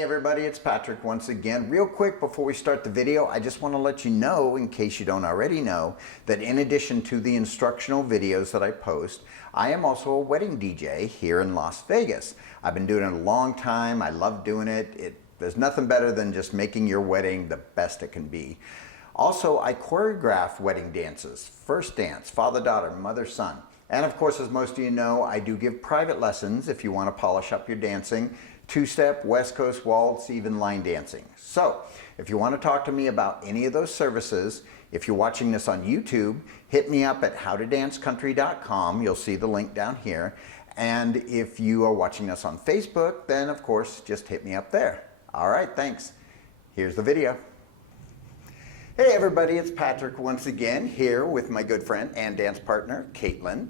Hey everybody, it's Patrick once again. Real quick before we start the video, I just want to let you know, in case you don't already know, that in addition to the instructional videos that I post, I am also a wedding DJ here in Las Vegas. I've been doing it a long time. I love doing it. There's nothing better than just making your wedding the best it can be. Also, I choreograph wedding dances, first dance, father-daughter, mother-son. And of course, as most of you know, I do give private lessons if you want to polish up your dancing. Two-step, West Coast waltz, even line dancing. So, if you want to talk to me about any of those services, if you're watching this on YouTube, hit me up at howtodancecountry.com. You'll see the link down here. And if you are watching us on Facebook, then of course, just hit me up there. All right, thanks. Here's the video. Hey everybody, it's Patrick once again here with my good friend and dance partner, Caitlin.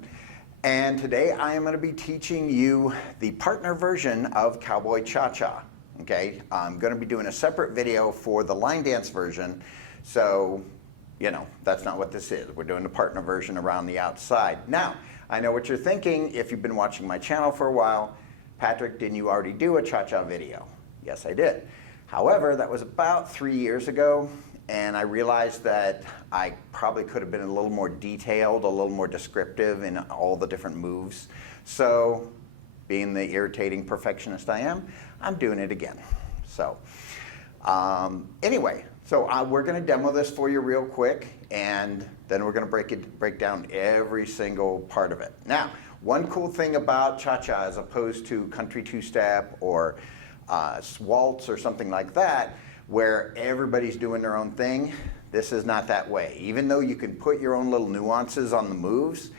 And today I am going to be teaching you the partner version of Cowboy Cha-Cha. Okay, I'm going to be doing a separate video for the line dance version. So, you know, that's not what this is. We're doing the partner version around the outside. Now, I know what you're thinking if you've been watching my channel for a while. Patrick, didn't you already do a Cha-Cha video? Yes, I did. However, that was about 3 years ago. And I realized that I probably could have been a little more detailed, a little more descriptive in all the different moves. So, being the irritating perfectionist I am, I'm doing it again. So, anyway, we're going to demo this for you real quick, and then we're going to break down every single part of it. Now, one cool thing about Cha-Cha as opposed to country two-step or waltz or something like that, where everybody's doing their own thing, this is not that way. Even though you can put your own little nuances on the moves,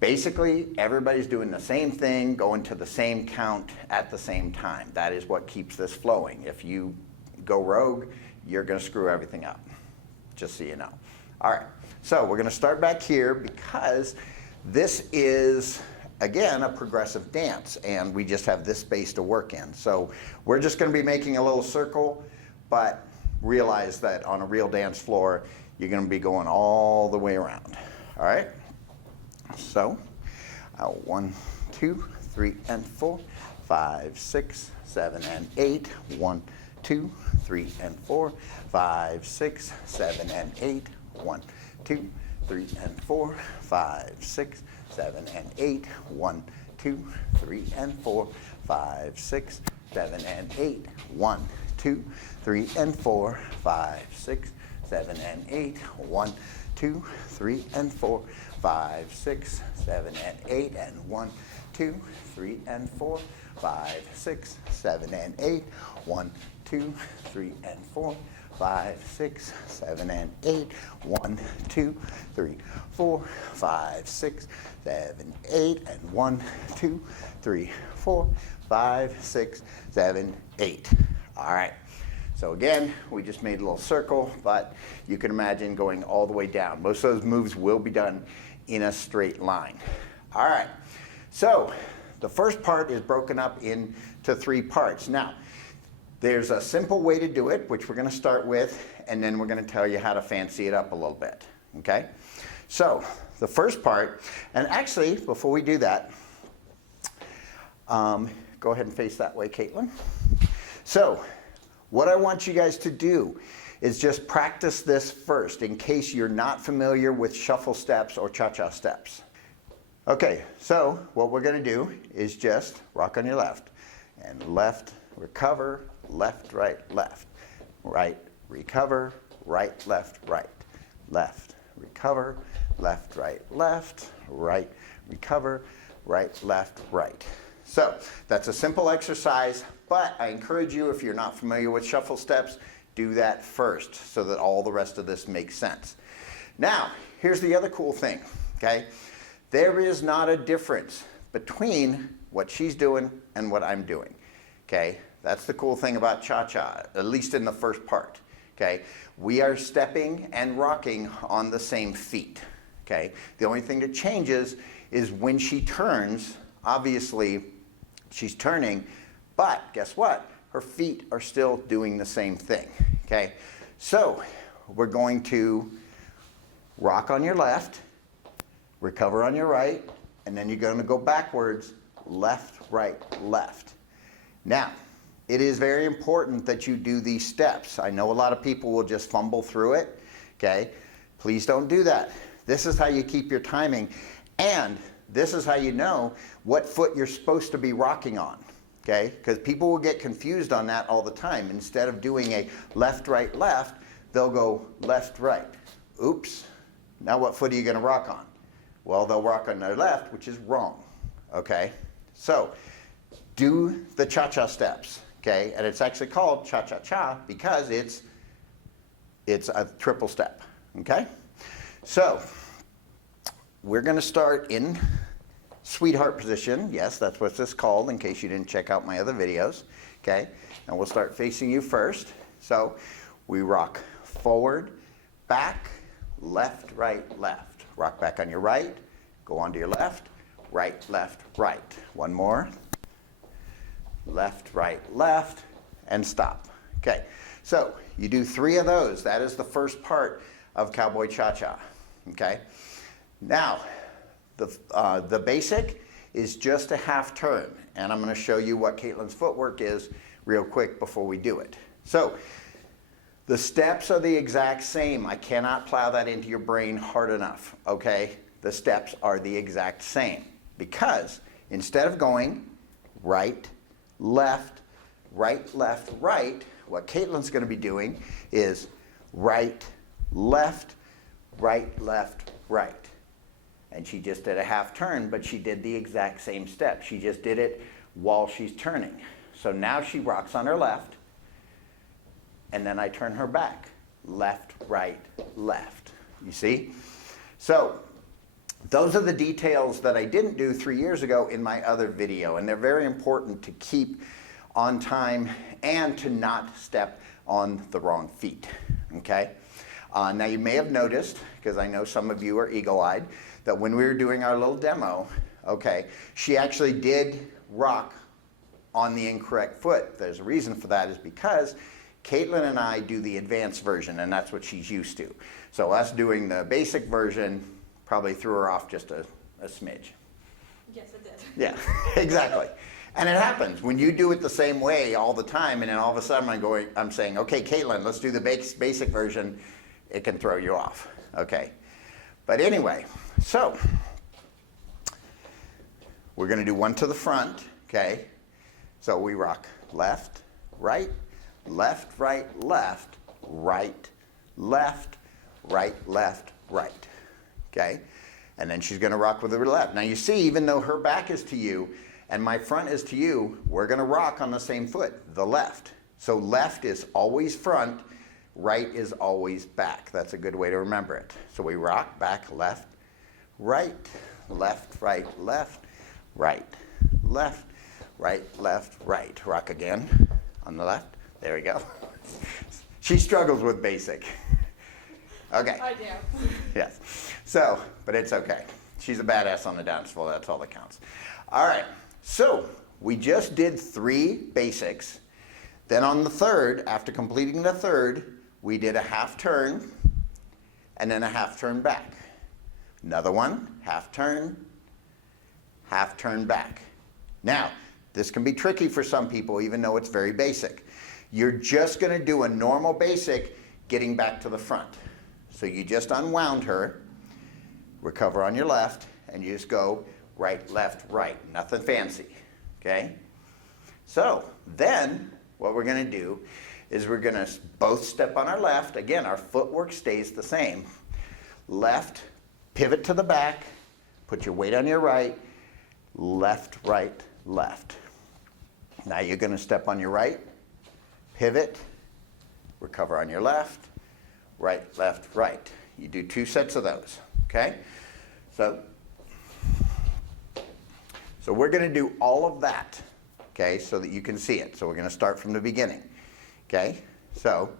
basically everybody's doing the same thing, going to the same count at the same time. That is what keeps this flowing. If you go rogue, you're gonna screw everything up, just so you know. All right, so we're gonna start back here because this is, again, a progressive dance, and we just have this space to work in. So we're just gonna be making a little circle, but realize that on a real dance floor, you're going to be going all the way around. All right? So, 1, 2, 3, and 4, 5, 6, 7, and 8. 1, 2, 3, and 4, 5, 6, 7, and 8. 1, 2, 3, and 4, 5, 6, 7, and 8. 1, 2, 3, and 4, 5, 6, 7, and 8. 1, 2, 3, and 4, 5, 6, 7, and 8. 1, 2, 3, and 4, 5, 6, 7, and 8. And 1, 2, 3, and 4, 5, 6, 7, and 8. 1, 2, 3, and 4, 5, 6, 7, and 8. 1, 2, 3, 4, 5, 6, 7, 8. And 1, 2, 3, 4, 5, 6, 7, 8. All right, so again, we just made a little circle, but you can imagine going all the way down. Most of those moves will be done in a straight line. All right, so the first part is broken up into 3 parts. Now, there's a simple way to do it, which we're going to start with, and then we're going to tell you how to fancy it up a little bit, okay? So, the first part, and actually, before we do that, go ahead and face that way, Caitlin. So, what I want you guys to do is just practice this first in case you're not familiar with shuffle steps or cha-cha steps. Okay, so what we're going to do is just rock on your left. And left, recover, left, right, recover, right, left, left, recover, left, right, recover, right, left, right. So that's a simple exercise, but I encourage you, if you're not familiar with shuffle steps, do that first so that all the rest of this makes sense. Now, here's the other cool thing, okay? There is not a difference between what she's doing and what I'm doing, okay? That's the cool thing about cha-cha, at least in the first part, okay? We are stepping and rocking on the same feet, okay? The only thing that changes is when she turns, obviously, she's turning, but guess what? Her feet are still doing the same thing, okay? So, we're going to rock on your left, recover on your right, and then you're going to go backwards, left, right, left. Now, it is very important that you do these steps. I know a lot of people will just fumble through it, okay? Please don't do that. This is how you keep your timing, and this is how you know what foot you're supposed to be rocking on, okay? Because people will get confused on that all the time. Instead of doing a left, right, left, they'll go left, right. Oops, now what foot are you gonna rock on? Well, they'll rock on their left, which is wrong, okay? So, do the cha-cha steps, okay? And it's actually called cha-cha-cha because it's a triple step, okay? So, we're gonna start in sweetheart position. Yes, that's what this is called in case you didn't check out my other videos, okay? And we'll start facing you first. So, we rock forward, back, left, right, left. Rock back on your right, go onto your left, right, right. One more. Left, right, left, and stop. Okay, so you do 3 of those. That is the first part of Cowboy Cha-Cha. Okay, now the basic is just a half turn, and I'm going to show you what Caitlin's footwork is real quick before we do it. So the steps are the exact same. I cannot plow that into your brain hard enough, okay? The steps are the exact same because instead of going right, left, right, left, right, what Caitlin's going to be doing is right, left, right, left, right. And she just did a half turn, but she did the exact same step. She just did it while she's turning. So now she rocks on her left, and then I turn her back. Left, right, left. You see? So those are the details that I didn't do 3 years ago in my other video, and they're very important to keep on time and to not step on the wrong feet, okay? Now you may have noticed, because I know some of you are eagle-eyed, that when we were doing our little demo, okay, she actually did rock on the incorrect foot. There's a reason for that is because Caitlin and I do the advanced version, and that's what she's used to. So us doing the basic version probably threw her off just a smidge. Yes, it did. Yeah, exactly. And it happens when you do it the same way all the time, and then all of a sudden I'm saying, okay, Caitlin, let's do the basic version. It can throw you off, okay? But anyway, so we're going to do one to the front, okay? So we rock left, right, left, right, left, right, left, right, left, right, okay? And then she's going to rock with her left. Now you see, even though her back is to you and my front is to you, we're going to rock on the same foot, the left. So left is always front, right is always back. That's a good way to remember it. So we rock back, left, right, left, right, left, right, left, right, left, right. Rock again on the left. There we go. She struggles with basic. Okay. I do. Yes. So, but it's okay. She's a badass on the dance floor. That's all that counts. All right. So we just did 3 basics. Then on the third, after completing the third, we did a half turn and then a half turn back. Another one, half turn back. Now, this can be tricky for some people, even though it's very basic. You're just going to do a normal basic getting back to the front. So you just unwound her, recover on your left, and you just go right, left, right. Nothing fancy, okay? So then what we're going to do is we're going to both step on our left. Again, our footwork stays the same. Left, pivot to the back, put your weight on your right, left, right, left. Now you're going to step on your right, pivot, recover on your left, right, left, right. You do 2 sets of those, okay? So we're going to do all of that, okay, so that you can see it. So we're going to start from the beginning, okay? So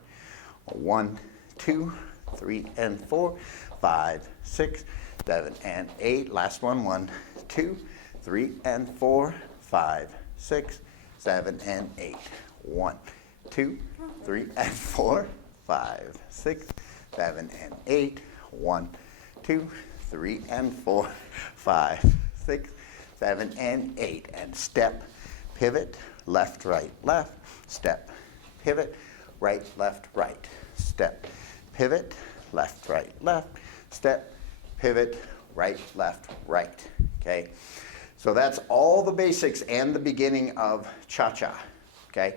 1, 2, 3, and 4, 5, 6, 7, and 8. Last one, 1, 2, 3, and 4, 5, 6, 7, and 8. 1, 2, 3, and 4, 5, 6, 7, and 8. 1, 2, 3, and 4, 5, 6, 7, and 8. And step, pivot, left, right, left, step, pivot, right, left, right, step, pivot, left, right, left, step, pivot, right, left, right, okay? So that's all the basics and the beginning of cha-cha, okay?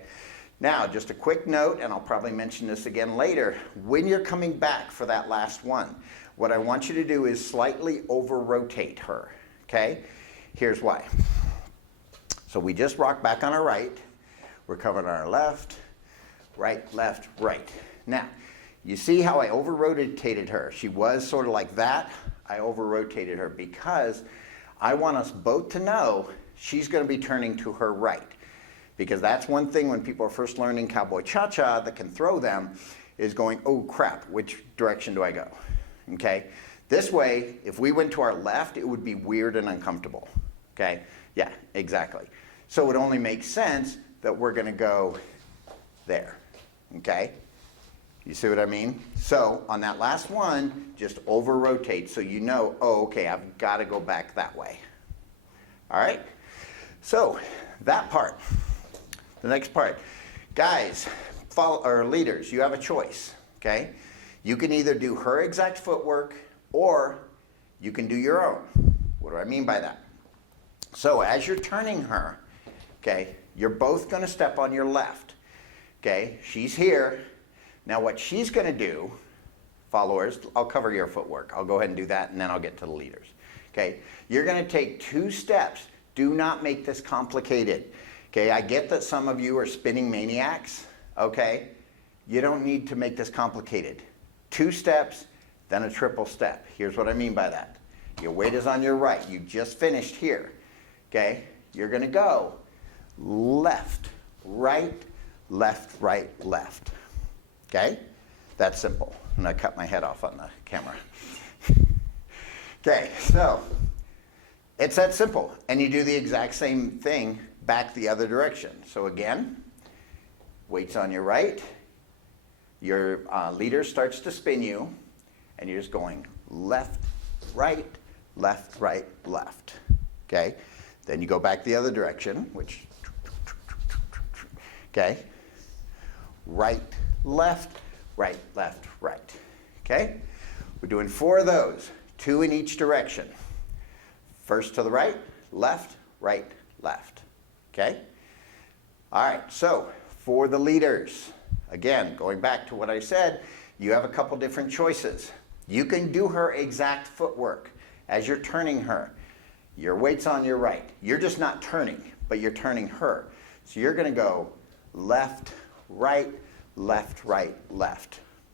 Now, just a quick note, and I'll probably mention this again later, when you're coming back for that last one, what I want you to do is slightly over-rotate her, okay? Here's why. So we just rock back on our right, we're covering our left, right, right. Now, you see how I over-rotated her? She was sort of like that. I over-rotated her because I want us both to know she's going to be turning to her right. Because that's one thing when people are first learning Cowboy Cha-Cha that can throw them is going, oh crap, which direction do I go? Okay? This way, if we went to our left, it would be weird and uncomfortable. Okay? Yeah, exactly. So it only makes sense that we're going to go there. Okay? You see what I mean? So on that last one, just over-rotate so you know, oh, okay, I've got to go back that way. All right? So that part. The next part. Guys, leaders, you have a choice. Okay? You can either do her exact footwork or you can do your own. What do I mean by that? So as you're turning her, okay, you're both going to step on your left. Okay? She's here. Now what she's going to do, followers, I'll cover your footwork. I'll go ahead and do that and then I'll get to the leaders. Okay? You're going to take 2 steps. Do not make this complicated. Okay? I get that some of you are spinning maniacs. Okay? You don't need to make this complicated. 2 steps, then a triple step. Here's what I mean by that. Your weight is on your right. You just finished here. Okay? You're going to go left, right, left. Okay? That's simple. I'm going to cut my head off on the camera. Okay, so it's that simple. And you do the exact same thing back the other direction. So again, weight's on your right. Your leader starts to spin you. And you're just going left, right, left. Okay? Then you go back the other direction, which, okay? Right, left, right. Okay? We're doing 4 of those, 2 in each direction. First to the right, left. Okay? All right, so for the leaders, again, going back to what I said, you have a couple different choices. You can do her exact footwork as you're turning her. Your weight's on your right. You're just not turning, but you're turning her. So you're going to go left, right.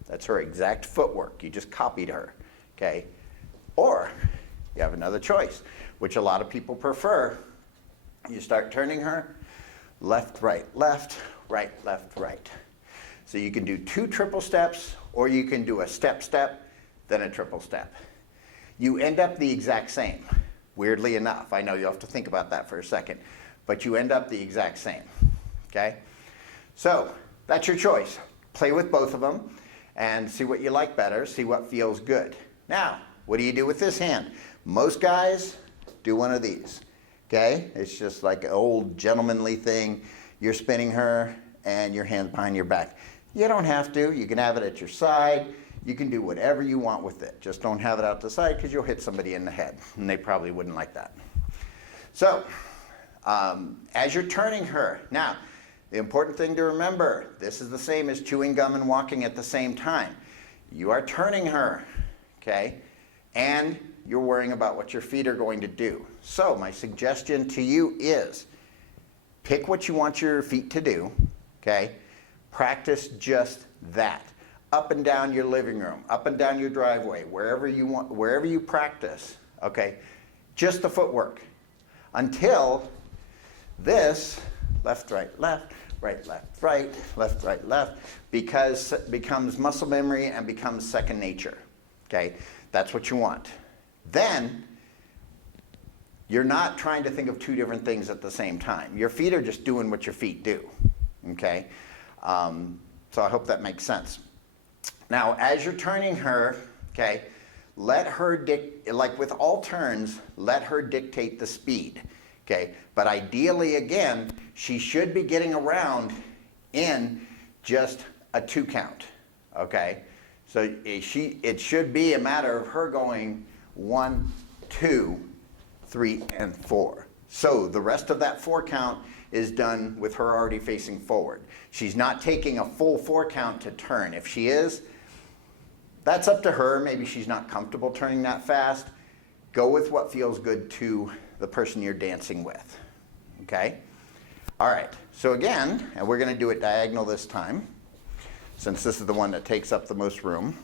That's her exact footwork. You just copied her, okay? Or you have another choice, which a lot of people prefer. You start turning her left, right. So you can do 2 triple steps, or you can do a step, then a triple step. You end up the exact same, weirdly enough. I know you'll have to think about that for a second, but you end up the exact same, okay? So that's your choice. Play with both of them and see what you like better, see what feels good. Now, what do you do with this hand? Most guys do one of these, okay? It's just like an old gentlemanly thing. You're spinning her and your hand's behind your back. You don't have to. You can have it at your side. You can do whatever you want with it. Just don't have it out the side because you'll hit somebody in the head, and they probably wouldn't like that. So, as you're turning her, now, the important thing to remember, this is the same as chewing gum and walking at the same time. You are turning her, okay? And you're worrying about what your feet are going to do. So, my suggestion to you is pick what you want your feet to do, okay? Practice just that. Up and down your living room, up and down your driveway, wherever you want, wherever you practice, okay? Just the footwork. Until this left, right, becomes muscle memory and becomes second nature, okay? That's what you want. Then, you're not trying to think of 2 different things at the same time. Your feet are just doing what your feet do, okay? So I hope that makes sense. Now, as you're turning her, okay, let her, like with all turns, let her dictate the speed, okay? But ideally, again, she should be getting around in just a 2 count, okay? So it should be a matter of her going 1, 2, 3, and 4. So the rest of that 4 count is done with her already facing forward. She's not taking a full 4 count to turn. If she is, that's up to her. Maybe she's not comfortable turning that fast. Go with what feels good to the person you're dancing with, okay? All right, so again, and we're going to do it diagonal this time, since this is the one that takes up the most room.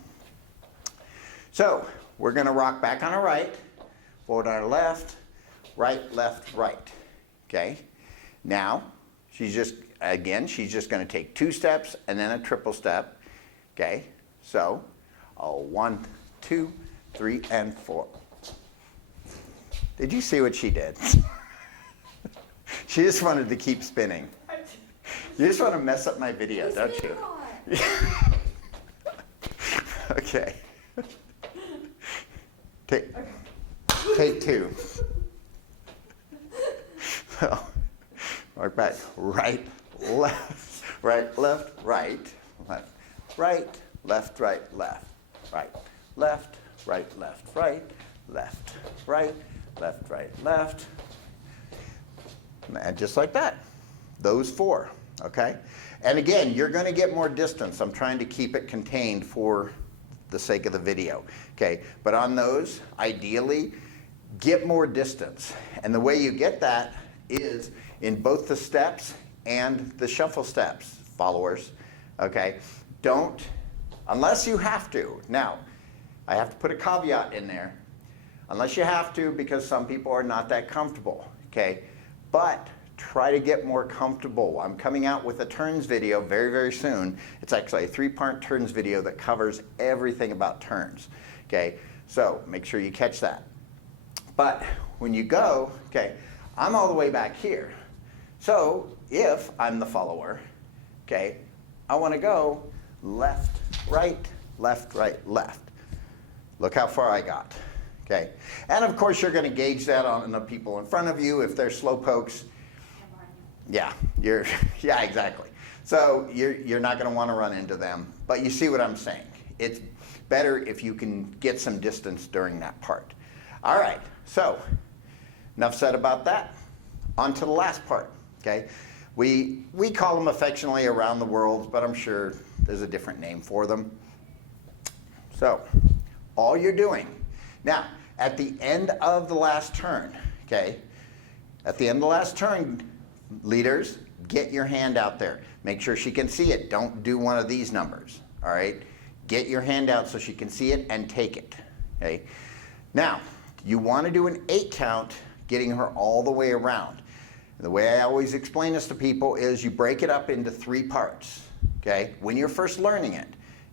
So we're going to rock back on our right, forward on our left, left, right, okay? Now, she's just going to take 2 steps and then a triple step, okay? So, 1, 2, 3, and 4. Did you see what she did? She just wanted to keep spinning. You just want to mess up my video, don't you? Okay. Take 2. So, work back. Right, left, right, left, right, left, right, left, right, left, right, left, right, left, right, left, right, left, right, left. And just like that. Those 4, okay? And again, you're going to get more distance. I'm trying to keep it contained for the sake of the video, okay? But on those, ideally, get more distance. And the way you get that is in both the steps and the shuffle steps, followers, okay? Don't, unless you have to. Now, I have to put a caveat in there. Unless you have to, because some people are not that comfortable, okay? But try to get more comfortable. I'm coming out with a turns video very, very soon. It's actually a 3-part turns video that covers everything about turns, okay? So make sure you catch that. But when you go, okay, I'm all the way back here. So if I'm the follower, okay, I want to go left, right, left, left. Look how far I got, okay? And of course, you're going to gauge that on the people in front of you. If they're slow pokes, yeah, yeah, exactly. So you're not going to want to run into them. But you see what I'm saying. It's better if you can get some distance during that part. All right, so enough said about that. On to the last part, okay? We call them affectionately around the world, but I'm sure there's a different name for them. So all you're doing, now at the end of the last turn, okay? At the end of the last turn, leaders, get your hand out there. Make sure she can see it. Don't do one of these numbers, all right? Get your hand out so she can see it and take it, okay? Now, you want to do an 8 count, getting her all the way around. The way I always explain this to people is you break it up into 3 parts, okay? When you're first learning it,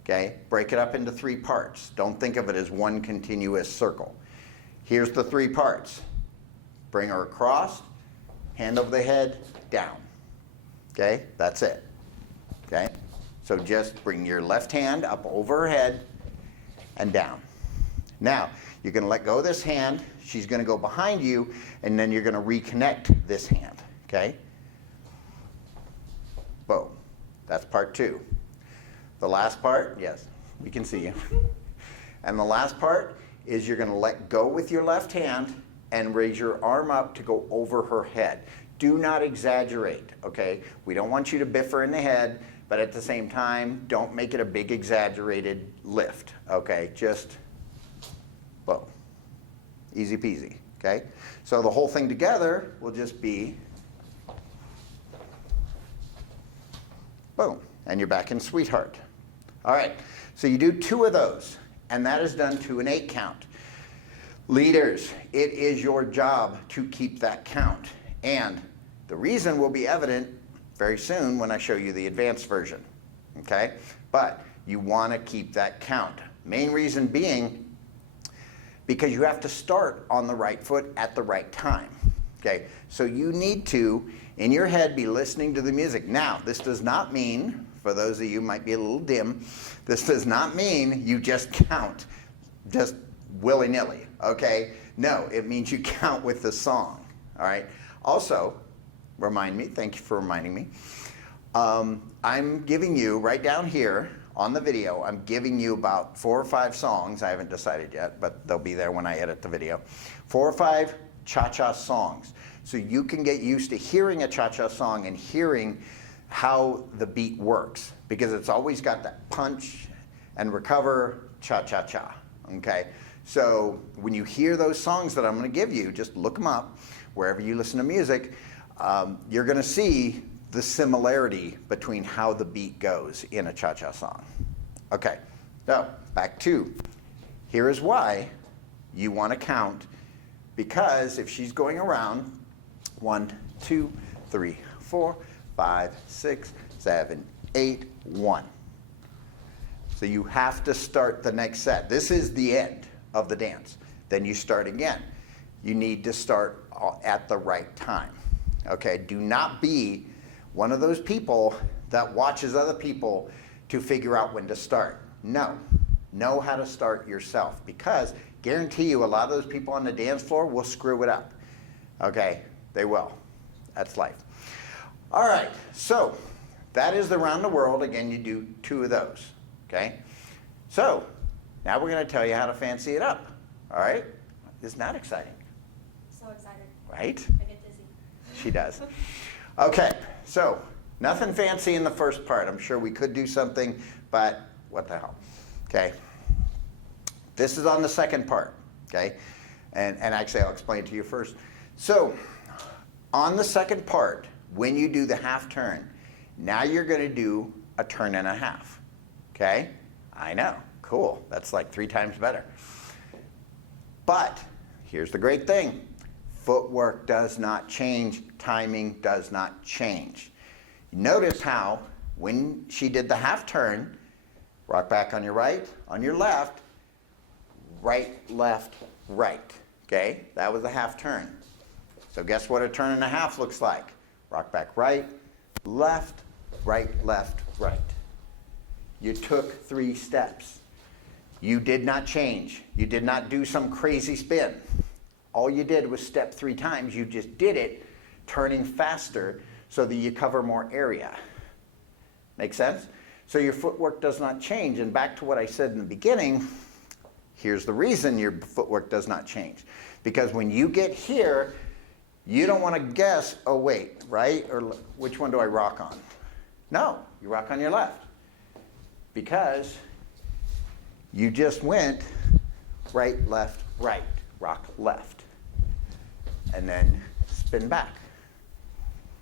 okay? Break it up into 3 parts. Don't think of it as one continuous circle. Here's the 3 parts. Bring her across, hand over the head, down. Okay, that's it. Okay, so just bring your left hand up over her head and down. Now, you're going to let go of this hand. She's going to go behind you, and then you're going to reconnect this hand. Okay? Boom. That's part 2. The last part, yes, we can see you. And the last part is you're going to let go with your left hand and raise your arm up to go over her head. Do not exaggerate, okay? We don't want you to biff her in the head, but at the same time, don't make it a big exaggerated lift, okay? Just, boom. Easy peasy, okay? So the whole thing together will just be, boom, and you're back in Sweetheart. All right, so you do 2 of those, and that is done to an 8 count. Leaders, it is your job to keep that count. And the reason will be evident very soon when I show you the advanced version, okay? But you want to keep that count. Main reason being because you have to start on the right foot at the right time, okay? So you need to, in your head, be listening to the music. Now, this does not mean, for those of you who might be a little dim, this does not mean you just count just willy-nilly, okay? No, it means you count with the song, all right? Also, thank you for reminding me. I'm giving you, right down here on the video, I'm giving you about 4 or 5 songs. I haven't decided yet, but they'll be there when I edit the video. 4 or 5 cha-cha songs. So you can get used to hearing a cha-cha song and hearing how the beat works. Because it's always got that punch and recover, cha-cha-cha, okay? So when you hear those songs that I'm gonna give you, just look them up wherever you listen to music. You're gonna see the similarity between how the beat goes in a cha-cha song. Okay, so back to, here is why you wanna count, because if she's going around 1, 2, 3, 4, 5, 6, 7, 8, 1. So you have to start the next set. This is the end of the dance. Then you start again. You need to start at the right time. Okay, do not be one of those people that watches other people to figure out when to start. No, know how to start yourself, because guarantee you a lot of those people on the dance floor will screw it up. Okay, they will. That's life. All right, so that is the round the world. Again, you do 2 of those, okay? So now we're gonna tell you how to fancy it up, all right? Isn't that exciting? So excited. Right? I get dizzy. She does. Okay, so nothing fancy in the first part. I'm sure we could do something, but what the hell, okay? This is on the second part, okay? And actually, I'll explain it to you first. So on the second part, when you do the half turn, now you're going to do a turn and a half, okay? I know, cool. That's like 3 times better. But here's the great thing. Footwork does not change. Timing does not change. Notice how when she did the half turn, rock back on your right, on your left, right, left, right, okay? That was a half turn. So guess what a turn and a half looks like? Rock back right, left, left, right. You took 3 steps. You did not change. You did not do some crazy spin. All you did was step 3 times. You just did it, turning faster so that you cover more area. Make sense? So your footwork does not change. And back to what I said in the beginning, here's the reason your footwork does not change. Because when you get here, you don't want to guess, oh wait, right? Or which one do I rock on? No, you rock on your left. Because you just went right, left, right, rock left. And then spin back.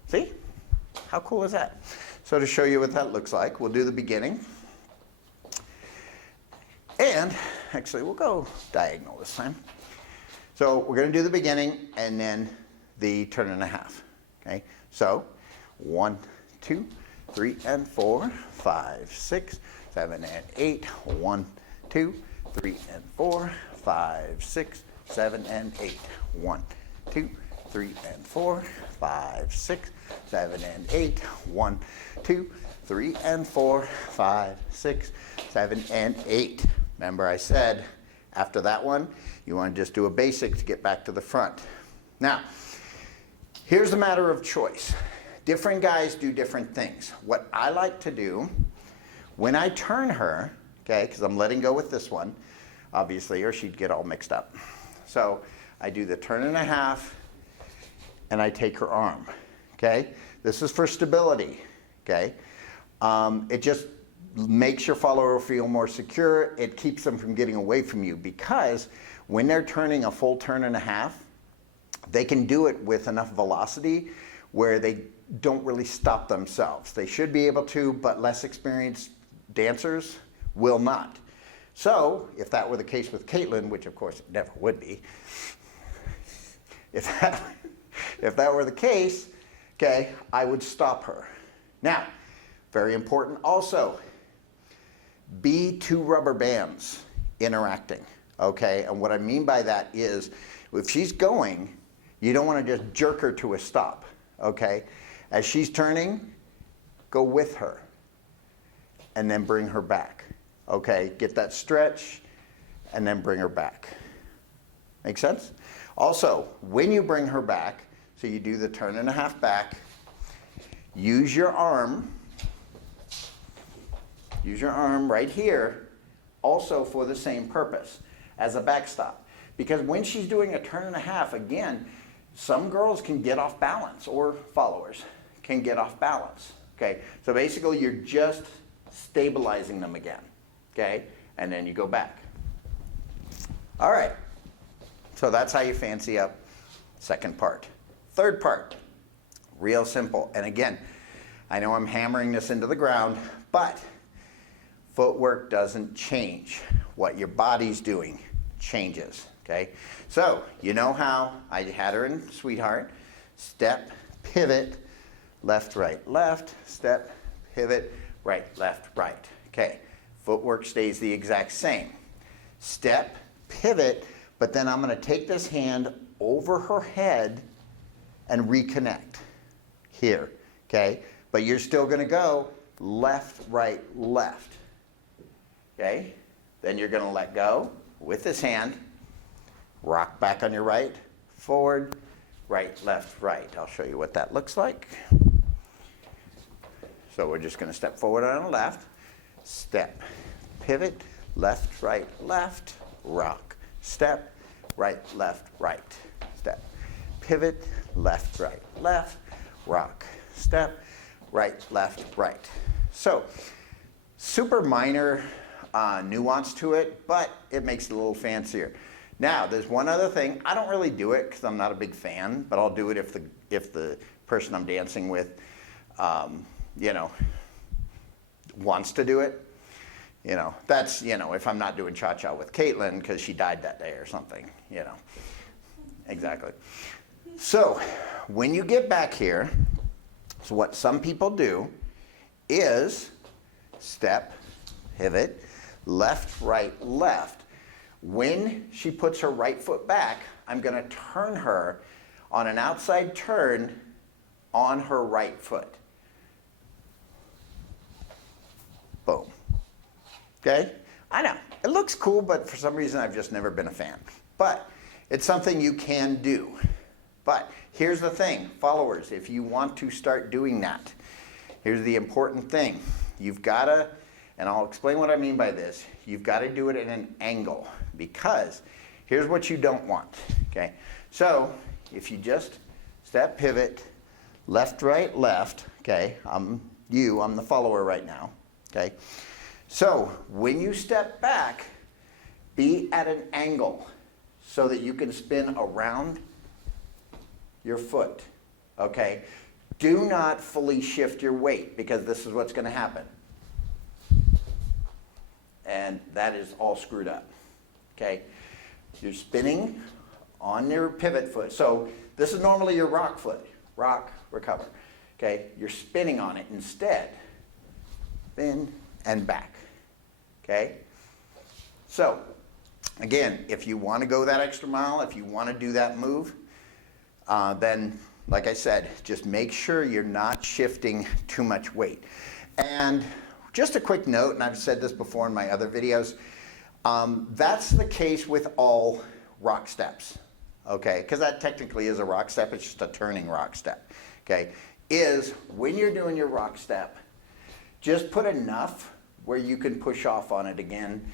See? How cool is that? So to show you what that looks like, we'll do the beginning. And actually, we'll go diagonal this time. So we're going to do the beginning and then the turn and a half. Okay? So 1, 2, 3, and 4, 5, 6, 7, and 8. 1, 2, 3, and 4, 5, 6, 7, and 8. 1, 2, 3, and 4, 5, 6, 7, and 8. 1, 2, 3, and 4, 5, 6, 7, and 8. Remember I said after that one, you want to just do a basic to get back to the front. Now, here's a matter of choice. Different guys do different things. What I like to do, when I turn her, okay, because I'm letting go with this one, obviously, or she'd get all mixed up. So I do the turn and a half, and I take her arm, okay? This is for stability, okay? It just makes your follower feel more secure. It keeps them from getting away from you, because when they're turning a full turn and a half, they can do it with enough velocity where they don't really stop themselves. They should be able to, but less experienced dancers will not. So if that were the case with Caitlin, which of course it never would be, if that were the case, okay, I would stop her. Now, very important also, be 2 rubber bands interacting, okay? And what I mean by that is, if she's going, you don't want to just jerk her to a stop, okay? As she's turning, go with her and then bring her back, okay? Get that stretch and then bring her back. Make sense? Also, when you bring her back, So you do the turn and a half back. Use your arm right here also for the same purpose as a backstop. Because when she's doing a turn and a half, again, some girls can get off balance, or followers can get off balance. Okay, so basically you're just stabilizing them again. Okay, and then you go back. All right, so that's how you fancy up second part. Third part, real simple. And again, I know I'm hammering this into the ground, but footwork doesn't change. What your body's doing changes. Okay, so you know how I had her in Sweetheart. Step, pivot, left, right, step, pivot, right, left, right. Okay, footwork stays the exact same. Step, pivot, but then I'm going to take this hand over her head and reconnect here. Okay, but you're still going to go left, right, left. Okay, then you're going to let go with this hand. Rock back on your right, forward, right, left, right. I'll show you what that looks like. So we're just going to step forward on the left, step, pivot, left, right, left, rock, step, right, left, right, step, pivot, left, right, left, rock, step, right, left, right. So super minor nuance to it, but it makes it a little fancier. Now, there's one other thing. I don't really do it because I'm not a big fan, but I'll do it if the person I'm dancing with, you know, wants to do it. You know, that's, you know, if I'm not doing cha-cha with Caitlin because she died that day or something, you know. Exactly. So, when you get back here, so what some people do is step, pivot, left, right, left. When she puts her right foot back, I'm going to turn her on an outside turn on her right foot. Boom. Okay? I know. It looks cool, but for some reason I've just never been a fan. But it's something you can do. But here's the thing, followers, if you want to start doing that, here's the important thing. You've got to, and I'll explain what I mean by this, you've got to do it at an angle. Because here's what you don't want, okay? So if you just step, pivot, left, right, left, okay? I'm the follower right now, okay? So when you step back, be at an angle so that you can spin around your foot, okay? Do not fully shift your weight because this is what's going to happen. And that is all screwed up. Okay, you're spinning on your pivot foot. So this is normally your rock foot. Rock, recover. Okay, you're spinning on it instead. Spin and back. Okay, so again, if you want to go that extra mile, if you want to do that move, then like I said, just make sure you're not shifting too much weight. And just a quick note, and I've said this before in my other videos, that's the case with all rock steps, okay? Because that technically is a rock step, it's just a turning rock step, okay? Is when you're doing your rock step, just put enough where you can push off on it again.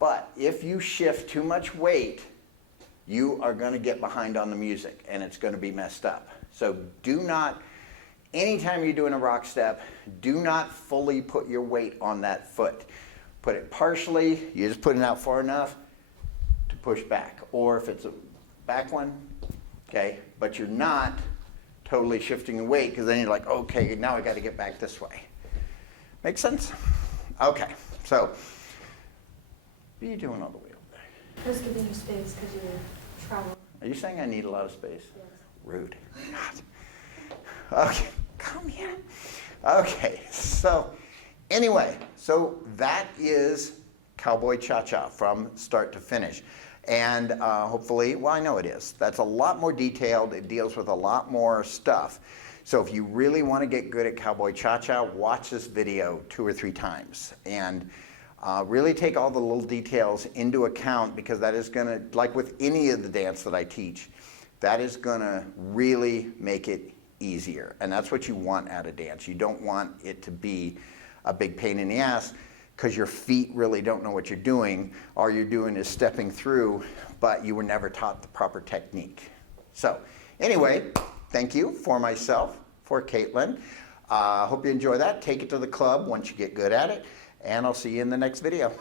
But if you shift too much weight, you are going to get behind on the music and it's going to be messed up. So do not, anytime you're doing a rock step, do not fully put your weight on that foot. Put it partially, you're just putting it out far enough to push back. Or if it's a back one, okay, but you're not totally shifting the weight because then you're like, okay, now I got to get back this way. Make sense? Okay, so what are you doing all the way over there? I was giving you space because you travel. Are you saying I need a lot of space? Yes. Rude. God. Okay, come here. Okay, so anyway, so that is Cowboy Cha-Cha from start to finish. And hopefully, well, I know it is. That's a lot more detailed. It deals with a lot more stuff. So if you really want to get good at Cowboy Cha-Cha, watch this video 2 or 3 times. And really take all the little details into account because that is going to, like with any of the dance that I teach, that is gonna really make it easier. And that's what you want out of dance. You don't want it to be a big pain in the ass because your feet really don't know what you're doing. All you're doing is stepping through, but you were never taught the proper technique. So anyway, thank you for myself, for Caitlin. Hope you enjoy that. Take it to the club once you get good at it, and I'll see you in the next video.